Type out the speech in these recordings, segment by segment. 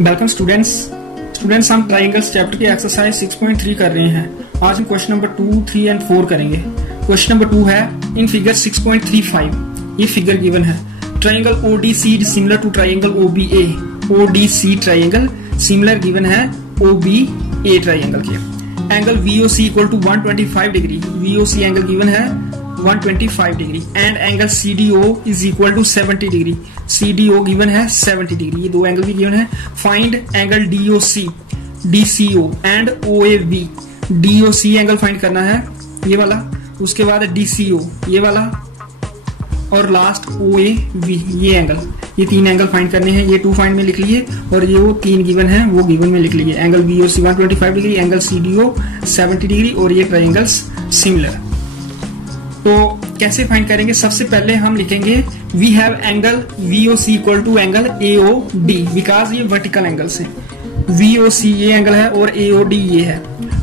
Welcome students हम triangles chapter की exercise 6.3 कर रहे हैं। आज हम क्वेश्चन नंबर 2, 3 एंड 4 करेंगे। क्वेश्चन नंबर 2 है इन फिगर 6.35 ये फिगर गिवन है triangle ODC similar to triangle OBA। ODC triangle similar given है OBA ट्राइंगल के। Angle VOC equal to 125 degree, VOC angle given है 125 degree and angle CDO is equal to 70 degree, CDO given है 70 degree. ये दो angle भी given है। Find angle DOC, DCO and OAB। DOC angle find करना है ये वाला, उसके बाद DCO ये वाला और लास्ट OAB ये एंगल। ये तीन एंगल फाइंड करने हैं। ये 2 फाइंड में लिख लिए और ये वो 3 गिवन है वो गिवन में लिख लिए। Angle VOC 125 degree, angle CDO 70 degree और ये ट्राइंगल्स सिमिलर। तो कैसे फाइंड करेंगे? सबसे पहले हम लिखेंगे we have angle VOC equal to angle AOD because ये वर्टिकल एंगल्स हैं। VOC ये एंगल है और AOD ये है,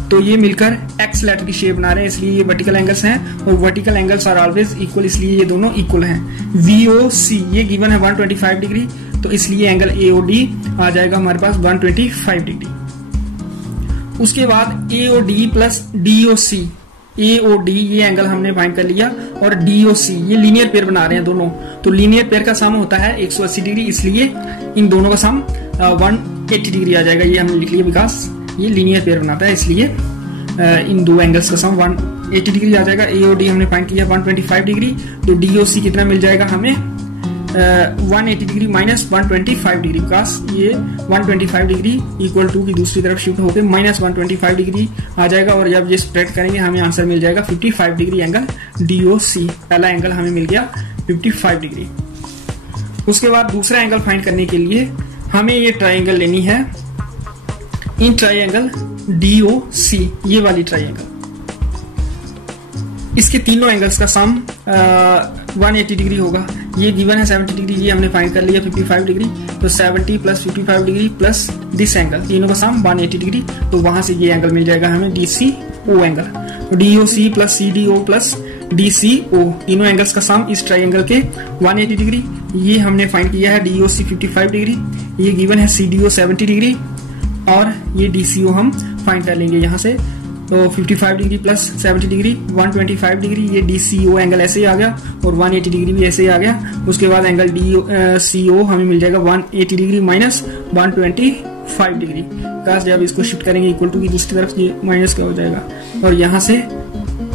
तो ये मिलकर एक्स लेटर की शेप बना रहे हैं, इसलिए ये वर्टिकल एंगल्स हैं और vertical angles are always equal, इसलिए ये दोनों इक्वल हैं। VOC ये गिवन है 125 डिग्री, तो इसलिए एंगल AOD आ जाएगा हमारे पास 125 डिग्री। उसके बाद AOD प्लस DOC, AOD ये एंगल हमने फाइंड कर लिया और DOC ये लीनियर पेयर बना रहे हैं दोनों, तो लीनियर पेयर का सम होता है 180 डिग्री, इसलिए इन दोनों का सम 180 डिग्री आ जाएगा। ये हमने लिख लिया बिकॉज ये लीनियर पेयर बनाता है, इसलिए इन दो एंगल्स का सम 180 डिग्री आ जाएगा। AOD हमने फाइंड किया 125 डिग्री, तो DOC कितना मिल जाएगा हमें 180 डिग्री माइनस 125 डिग्री, बिकॉज ये 125 डिग्री इक्वल टू की दूसरी तरफ शिफ्ट होकर माइनस 125 डिग्री आ जाएगा और जब ये स्प्रेड करेंगे हमें आंसर मिल जाएगा 55 डिग्री एंगल DOC। पहला एंगल हमें मिल गया 55 डिग्री। उसके बाद दूसरा एंगल फाइंड करने के लिए हमें ये ट्राइंगल लेनी है इन ट्राइंगल DOC ये वाली ट्राइंगल। इसके तीनों एंगल्स का सम 180 डिग्री होगा। ये गिवन है 70 डिग्री, ये हमने फाइंड कर लिया 55 डिग्री, तो 70 plus 55 degree plus this angle, तीनों का सम 180 डिग्री, तो वहां से ये एंगल मिल जाएगा हमें DCO एंगल। तो DOC plus CDO plus DCO तीनों एंगल्स का सम इस ट्राइंगल के 180 डिग्री। ये हमने फाइंड किया है DOC 55 डिग्री, ये गिवन है CDO 70 डिग्री और ये DCO हम फाइंड कर लेंगे यहाँ से। तो 55 डिग्री प्लस 70 डिग्री 125 डिग्री, ये DCO एंगल ऐसे ही आ गया और 180 डिग्री भी ऐसे ही आ गया। उसके बाद एंगल DCO हमें मिल जाएगा 180 डिग्री माइनस 125 डिग्री, बिकॉज जब इसको शिफ्ट करेंगे इक्वल टू की दूसरी तरफ ये माइनस का हो जाएगा और यहाँ से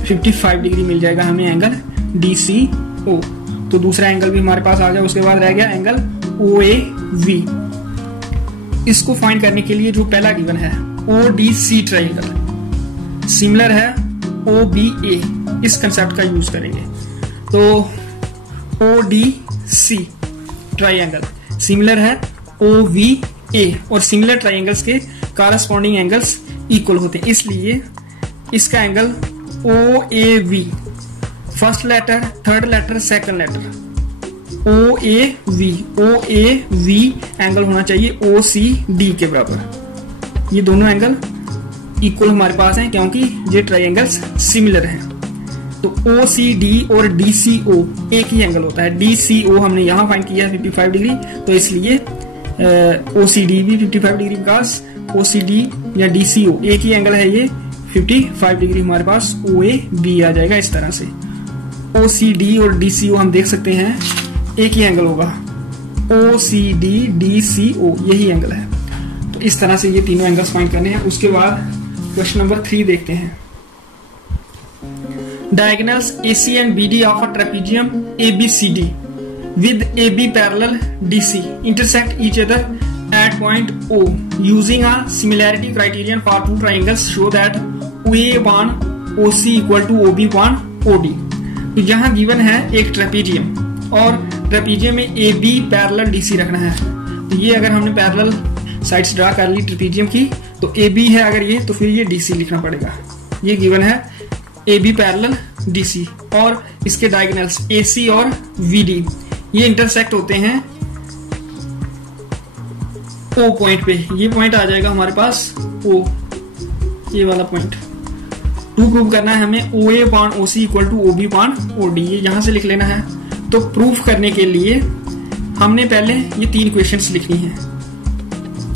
55 डिग्री मिल जाएगा हमें एंगल DCO। तो दूसरा एंगल भी हमारे पास आ गया। उसके बाद रह गया एंगल OAV। इसको फाइंड करने के लिए जो पहला गिवन है ODC ट्राइंगल सिमिलर है OBA, इस कंसेप्ट का यूज करेंगे। तो ODC ट्राइंगल सिमिलर है OVA और सिमिलर ट्राइंगल्स के कॉरस्पॉन्डिंग एंगल्स इक्वल होते हैं, इसलिए इसका angle OAV first letter, third letter, second letter OAV angle होना चाहिए OCD के बराबर। ये दोनों एंगल इक्वल हमारे पास हैं क्योंकि ये ट्राइंगल्स सिमिलर हैं। तो OCD और DCO एक ही एंगल होता है। DCO हमने यहाँ फाइंड किया है 55 डिग्री, तो इसलिए OCD भी 55 डिग्री, बिकॉज OCD या DCO एक ही एंगल है, ये 55 डिग्री हमारे पास OAB आ जाएगा। इस तरह से OCD और DCO हम देख सकते हैं एक ही एंगल होगा, OCD DCO यही एंगल है। तो इस तरह से ये तीनों एंगल्स फाइंड करने हैं। उसके बाद क्वेश्चन नंबर 3 देखते हैं। Diagonals AC and BD of a trapezium ABCD with AB parallel DC intersect each other at point O. Using a similarity criterion for two triangles show that OA upon OC equal to OB upon OD. तो यहाँ given है एक trapezium और trapezium में AB parallel DC रखना है। तो ये अगर हमने पैरेलल साइड्स ड्रा कर ली ट्रेपीजियम की, तो AB है अगर ये, तो फिर ये DC लिखना पड़ेगा। ये गिवन है AB पैरेलल DC और इसके डायगोनल्स AC और VD ये इंटरसेक्ट होते हैं O पॉइंट पे। ये पॉइंट आ जाएगा हमारे पास O, ये वाला पॉइंट। टू प्रूव करना है हमें OA upon OC equal to OB upon OD, ये यहां से लिख लेना है। तो प्रूफ करने के लिए हमने पहले ये 3 क्वेश्चंस लिखनी है।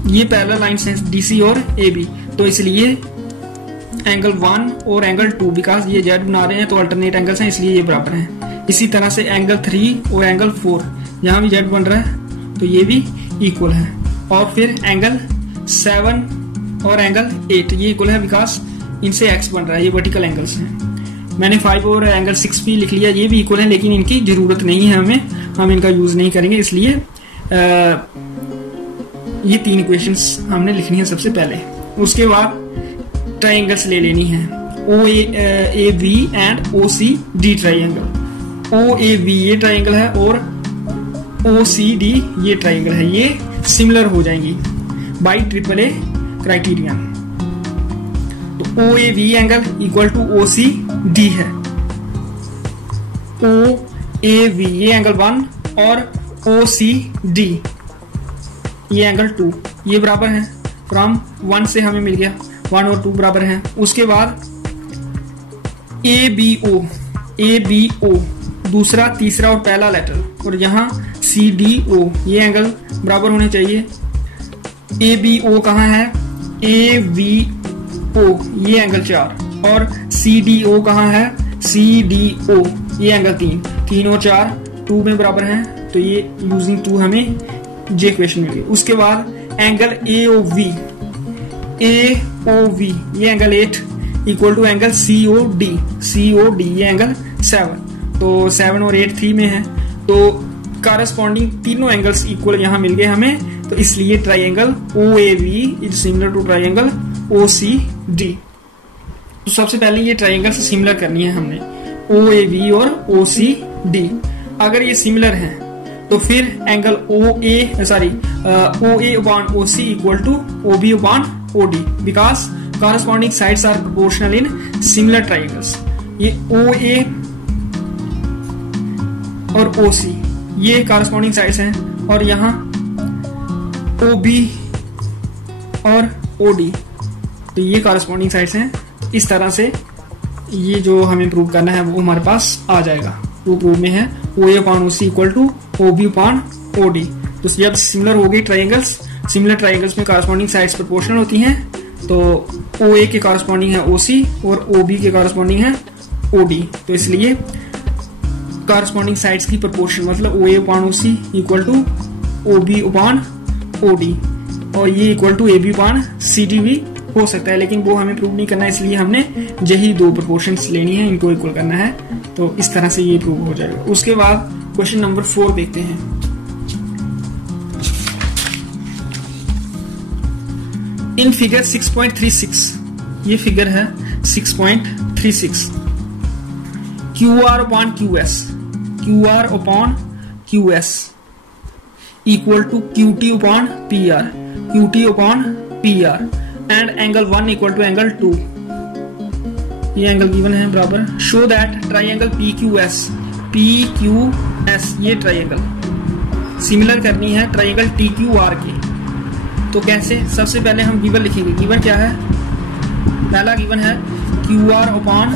ये पैरेलल लाइंस हैं DC और AB, तो इसलिए एंगल 1 और एंगल 2, बिकॉज ये जेड बना रहे हैं तो अल्टरनेट एंगल्स हैं इसलिए ये बराबर हैं। इसी तरह से एंगल 3 और एंगल 4, यहाँ भी जेड बन रहा है तो ये भी इक्वल है। और फिर एंगल 7 और एंगल 8 ये इक्वल है बिकॉज इनसे एक्स बन रहा है, ये वर्टिकल एंगल्स हैं। मैंने 5 और एंगल 6 भी लिख लिया, ये भी इक्वल है लेकिन इनकी जरूरत नहीं है हमें, हम इनका यूज नहीं करेंगे, इसलिए ये 3 इक्वेशंस हमने लिखनी है सबसे पहले। उसके बाद ट्राइंगल्स ले लेनी है, OAV and OCD triangle. OAV ये ट्राइंगल है और OCD ये ट्राइंगल है, ये सिमिलर हो जाएंगी बाई AAA क्राइटेरियन। तो OAV angle equal to OCD है, OAV ये एंगल 1 और OCD ये एंगल 2 ये बराबर है। फ्रॉम 1 से हमें मिल गया 1 और 2 बराबर हैं। उसके बाद ABO दूसरा, तीसरा और पहला लेटर, और यहाँ CDO ये एंगल बराबर होने चाहिए। ABO कहाँ है? AVO ये एंगल 4, और CDO कहाँ है? CDO ये एंगल 3 और 4 2 में बराबर हैं, तो ये यूजिंग 2 हमें जे इक्वेशन मिल गई। उसके बाद एंगल AOV ये angle 8 equal to angle COD ये एंगल 7, तो 7 और 8 3 में है, तो कारस्पॉन्डिंग तीनों एंगल्स इक्वल यहाँ मिल गए हमें, तो इसलिए triangle OAV is similar to triangle OCD। तो सबसे पहले ये ट्राइंगल से सिमिलर करनी है हमने, OAV और OCD। अगर ये सिमिलर हैं तो फिर angle OA upon OC equal to OB upon OD, because corresponding sides are proportional in similar triangles। ये OA और OC ये corresponding sides हैं, और यहाँ OB और OD तो ये corresponding sides हैं। इस तरह से ये जो हमें प्रूव करना है वो हमारे पास आ जाएगा। वो प्रूव में है OA upon OC equal to OB upon OD। तो जब सिमिलर हो गई ट्राइंगल्स, सिमिलर ट्राइंगल्स में corresponding sides प्रोपोर्शनल होती हैं, तो OA के कॉरस्पॉन्डिंग है OC और OB के कॉरस्पॉन्डिंग है OD, तो इसलिए कॉरस्पॉन्डिंग साइड्स की प्रोपोर्शन मतलब OA upon OC equal to OB upon OD, और ये equal to AB upon CD भी हो सकता है, लेकिन वो हमें प्रूव नहीं करना, इसलिए हमने यही 2 प्रोपोर्शंस लेनी है, इनको इक्वल करना है, तो इस तरह से ये प्रूव हो जाएगा। उसके बाद क्वेश्चन नंबर 4 देखते हैं। इन फिगर 6.36 ये फिगर है 6.36, QR upon QS equal to QT upon PR and angle 1 equal to angle 2, ये एंगल गिवन है बराबर। शो दैट ट्राइंगल PQS ये ट्राइंगल सिमिलर करनी है ट्राइंगल TQR के, तो कैसे? सबसे पहले हम गिवन लिखेंगे। गिवन क्या है? पहला गिवन है QR upon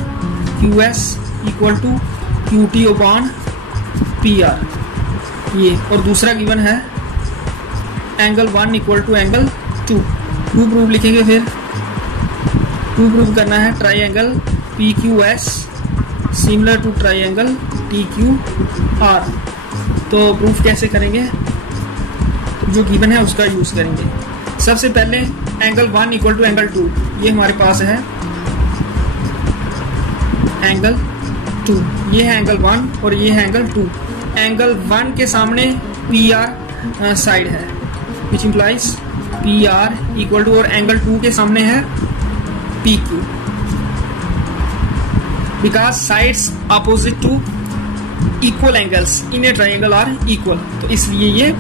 QS equal to QT upon PR ये, और दूसरा गिवन है angle 1 equal to angle 2 proof लिखेंगे। फिर 2 प्रूफ करना है triangle PQS similar to triangle TQR, तो प्रूफ कैसे करेंगे? जो गिवन है उसका यूज करेंगे। सबसे पहले एंगल 1 इक्वल टू एंगल 2 ये हमारे पास है एंगल 2, ये है एंगल 1 और ये है एंगल 2। एंगल 1 के सामने PR साइड है, which implies PR equal to, और एंगल 2 के सामने है PQ, because sides opposite to equal angles in a triangle are equal, तो इसलिए ये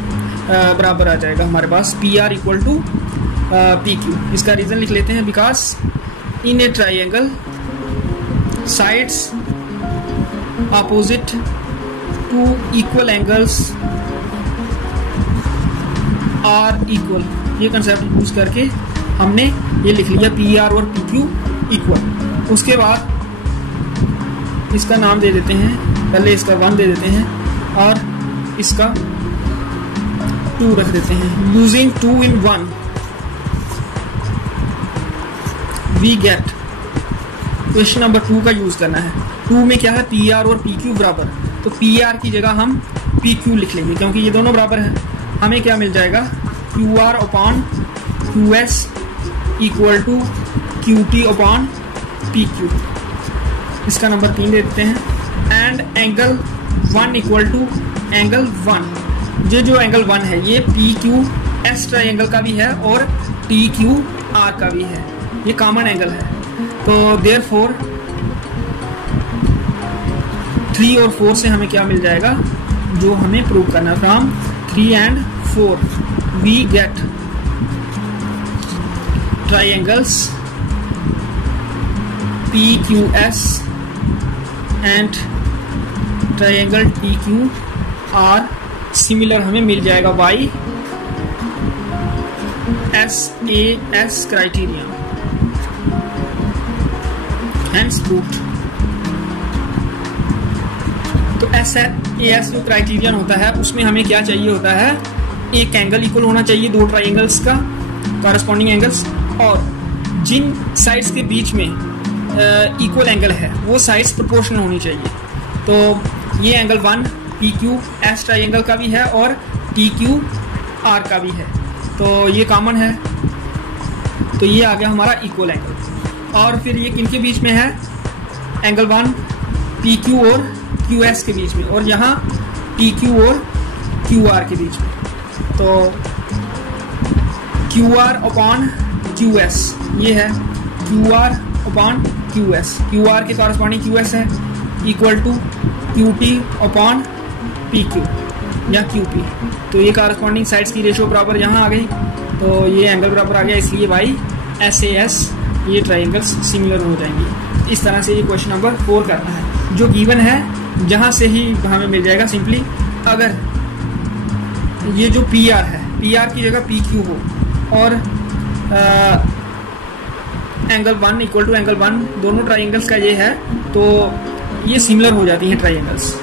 बराबर आ जाएगा हमारे पास PR इक्वल टू PQ। इसका रीजन लिख लेते हैं, because in a triangle sides opposite to equal angles are equal, ये कंसेप्ट यूज करके हमने ये लिख लिया PR और PQ इक्वल। उसके बाद इसका नाम दे देते हैं, पहले इसका 1 दे देते हैं और इसका 2 रख देते हैं। Using 2 in 1 we get question number 2 का यूज करना है। 2 में क्या है, पी आर और पी क्यू बराबर, तो पी आर की जगह हम पी क्यू लिख लेंगे क्योंकि ये दोनों बराबर है। हमें क्या मिल जाएगा, Q R upon Q S equal to Q T upon P Q. इसका नंबर 3 दे देते हैं। And angle 1 equal to angle 1, ये जो एंगल 1 है ये पी क्यू एस ट्राइंगल का भी है और टी क्यू आर का भी है, ये कॉमन एंगल है। तो देयरफॉर 3 और 4 से हमें क्या मिल जाएगा, जो हमें प्रूव करना है। From 3 and 4 we get triangles P Q S and triangle T Q R similar हमें मिल जाएगा by SAS criteria. Hence proved. तो SAS जो क्राइटेरियन होता है उसमें हमें क्या चाहिए होता है, एक एंगल इक्वल होना चाहिए दो ट्राइंगल्स का कॉरस्पॉन्डिंग एंगल्स, और जिन साइड्स के बीच में इक्वल एंगल है वो साइड्स प्रोपोर्शनल होनी चाहिए। तो ये angle 1 P Q S triangle का भी है और टी क्यू आर का भी है, तो ये कॉमन है। तो ये आ गया हमारा इक्वल एंगल। और फिर ये किनके बीच में है, एंगल 1 पी क्यू और क्यू एस के बीच में, और यहाँ टी क्यू और क्यू आर के बीच में। तो Q R upon Q S ये है, Q R upon Q S, Q R के कॉरस्पॉन्डिंग क्यू एस है equal to Q T upon P Q या क्यू पी। तो ये कॉरस्पॉन्डिंग साइड्स की रेशियो बराबर यहाँ आ गई, तो ये एंगल बराबर आ गया, इसलिए बाई SAS ये ट्राइंगल्स सिमिलर हो जाएंगी। इस तरह से ये क्वेश्चन नंबर 4 करना है। जो गिवन है जहाँ से ही हमें मिल जाएगा सिंपली, अगर ये जो PR है, PR की जगह PQ हो और एंगल 1 इक्वल टू एंगल 1 दोनों ट्राइंगल्स का ये है, तो ये सिमिलर हो जाती हैं ट्राइंगल्स।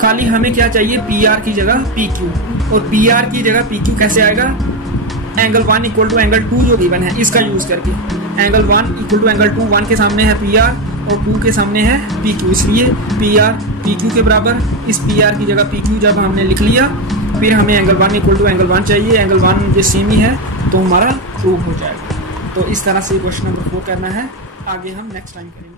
खाली हमें क्या चाहिए, PR की जगह PQ, और PR की जगह PQ कैसे आएगा, एंगल 1 इक्वल टू एंगल 2 जो गिवन है इसका यूज करके। एंगल 1 इक्वल टू एंगल 2, 1 के सामने है PR और 2 के सामने है PQ, इसलिए PR PQ के बराबर। इस PR की जगह PQ जब हमने लिख लिया, फिर हमें एंगल 1 इक्वल टू एंगल 1 चाहिए, एंगल 1 ये सेम ही है, तो हमारा प्रूव हो जाएगा। तो इस तरह से क्वेश्चन नंबर 4 करना है। आगे हम नेक्स्ट टाइम करेंगे।